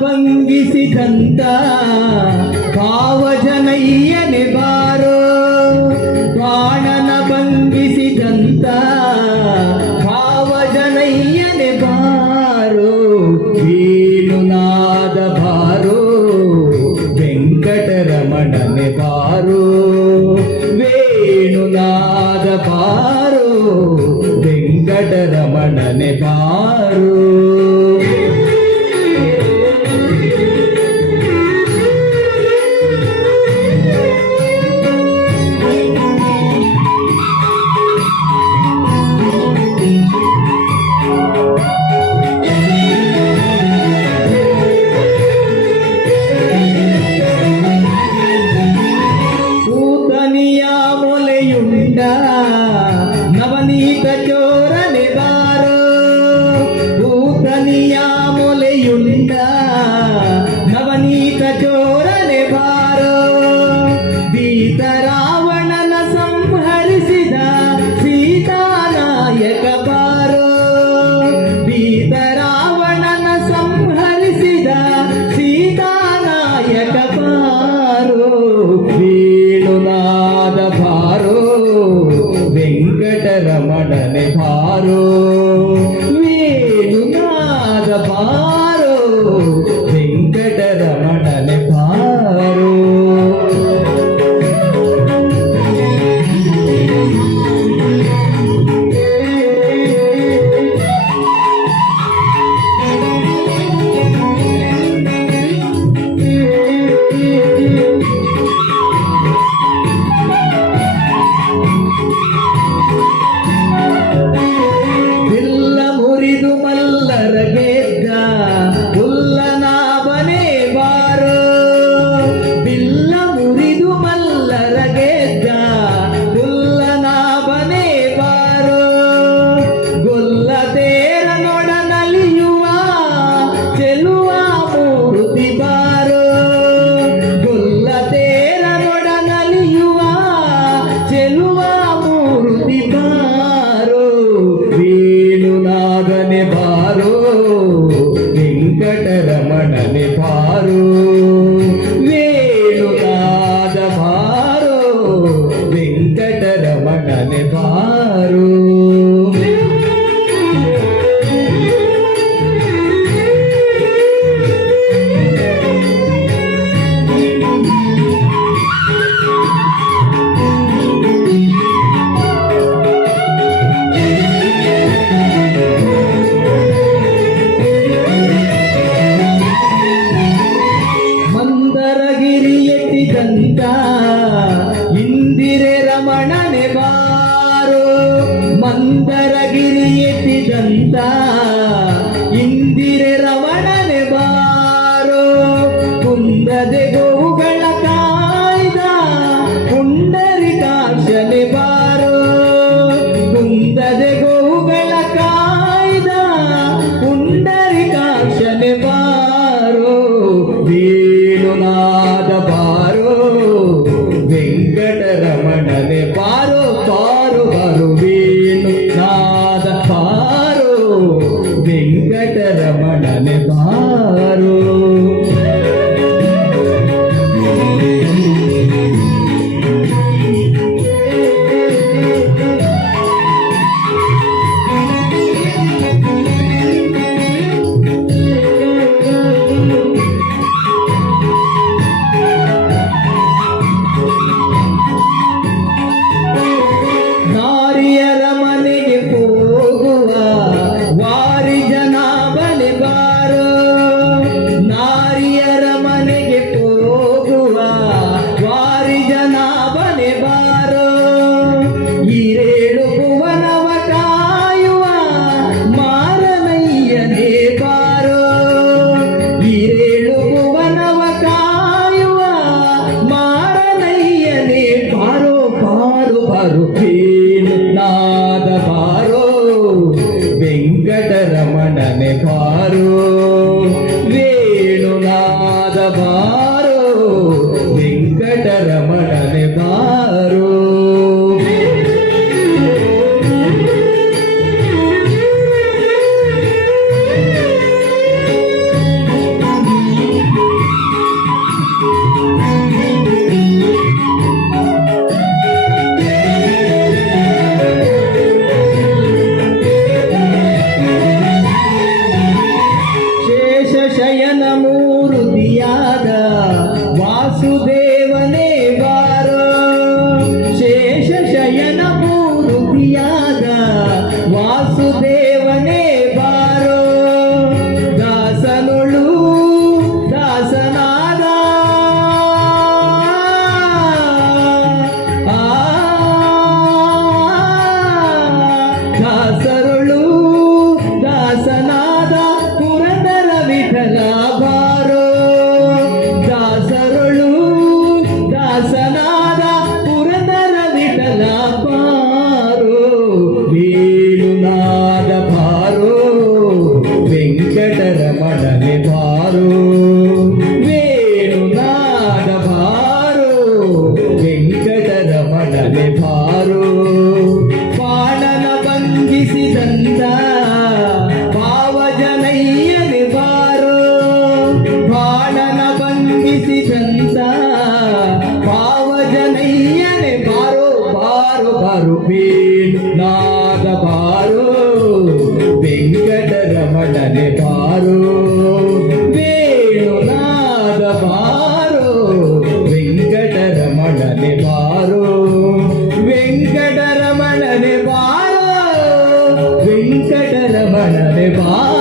ಭಂಗಿಸಿದಂತ ಭಾವಜನಯ್ಯನೆ ಬಾರೋ, ಬಾಣನ ಭಂಗಿಸಿದಂತ ಭಾವಜನಯ್ಯನೆ ಬಾರೋ, ವೇಣುನಾದ ಬಾರೋ ವೆಂಕಟರಮಣನೆ ಬಾರೋ, ವೇಣುನಾದ ಬಾರೋ ವೆಂಕಟರಮಣನೆ ಬಾರೋ. ನವನೀತ ಚೋರನೆ ಬಾರೋ, ಭೂತನಿಯ ಮೊಲೆಯುಂಡ ನವನೀತ ಚೋರನೆ ಬಾರೋ, ಭೀತ ರಾವಣನ ಸಂಹರಿಸಿದ ಸೀತಾನಾಯಕ ಬಾರೋ, ಭೀತ ರಾವಣನ ಸಂಹರಿಸಿದ ಸೀತಾನಾಯಕ ಬಾರೋ, ವೇಣುನಾದ ಬಾರೋ ವೆಂಕಟರಮಣನೆ ಬಾರೋ, ವೇಣುನಾದ ಬಾರೋ ವೆಂಕಟರಮಣನೆ ಬಾರೋ. ಗೆದ್ದ ಹುಲ್ಲನಾಭನೇ ಬಾರೋ, ಬಿಲ್ಲ ಮುರಿದು ಮಲ್ಲರ ಗೆದ್ದ ಹುಲ್ಲನಾಭನೇ ಬಾರೋ, ಗೊಲ್ಲ ತೇರ ನೊಡನಲಿಯುವ ಚೆಲುವ ಮೂರ್ತಿ ಬಾರೋ, ಗೊಲ್ಲ ತೇರ ನೊಡನಲಿಯುವ ಚೆಲುವ ಮೂರ್ತಿ ಬಾರೋ, ವೇಣುನಾದನೆ ಬಾರೋ ವೆಂಕಟರಮಣನೆ ಬಾರೋ, ವೇಣುನಾದ ಬಾರೋ ವೆಂಕಟರಮಣನೆ ಬಾರೋ. ಇಂದಿರೆ ರಮಣನೆ ಬಾರೋ, ಮಂದರಗಿರಿ ಎತ್ತಿದಂತ ಇಂದಿರೆ ರಮಣನೆ ಬಾರೋ, ಕುಂದದೆ ಗೋವುಗಳ ಕಾಯ್ದ ಪುಂಡರಿಕಾಕ್ಷನೆ ಬಾರೋ, ಕುಂದದೆ ಗೋವುಗಳ ಕಾಯ್ದ ಪುಂಡರಿಕಾಕ್ಷನೆ ಬಾರೋ, ವೇಣುನಾದ ಬಾರೋ ವೆಂಕಟರಮಣನೆ ಬಾರೋ, ಬಾರೋ ಬಾರೋ ವೇಣುನಾದ ಬಾರೋ ವೆಂಕಟರಮಣನೆ ಬಾರೋ. ನಾರಿಯರ ಮನೆಗೆ ಹೋಗುವ ವಾರಿ ಜನಾಭನೆ ಬಾರೋ, ನಾರಿಯರ ಮನೆಗೆ ಹೋಗುವ ವಾರಿ ಜನಾಭನೆ ಬಾರೋ, ಈರೇಳು ಭುವನವ ಕಾಯುವ ಮಾರನಯ್ಯನೇ ಬಾರೋ, ಈರೇಳು ಭುವನವ ಕಾಯುವ ಮಾರನಯ್ಯನೇ ಬಾರೋ, ಬಾರೋ ಬಾರೋ. ವೇಣುನಾದಬಾರನೆ ಬಾರೋ ಬಾಣನ ಬಂಧಿಸಿದಂತ ಭಾವಜನಯ್ಯನೆ ಬಾರೋ ಬಾಣನ ಬಂಧಿಸಿದಂತ ಭಾವಜನಯ್ಯನೆ ಬಾರೋ ಬಾರೋ ಬಾರೋ ವೇಣುನಾದ ಬಾರೋ ವೆಂಕಟರಮಣನೆ ಬಾರೋ ವೇಣುನಾದ ಬಾರೋ ವೆಂಕಟರಮಣನೆ ಬಾರೋ ವೆಂಕಟರಮಣನೆ ಬಾರೋ ವೆಂಕಟರಮಣನೆ ಬಾರೋ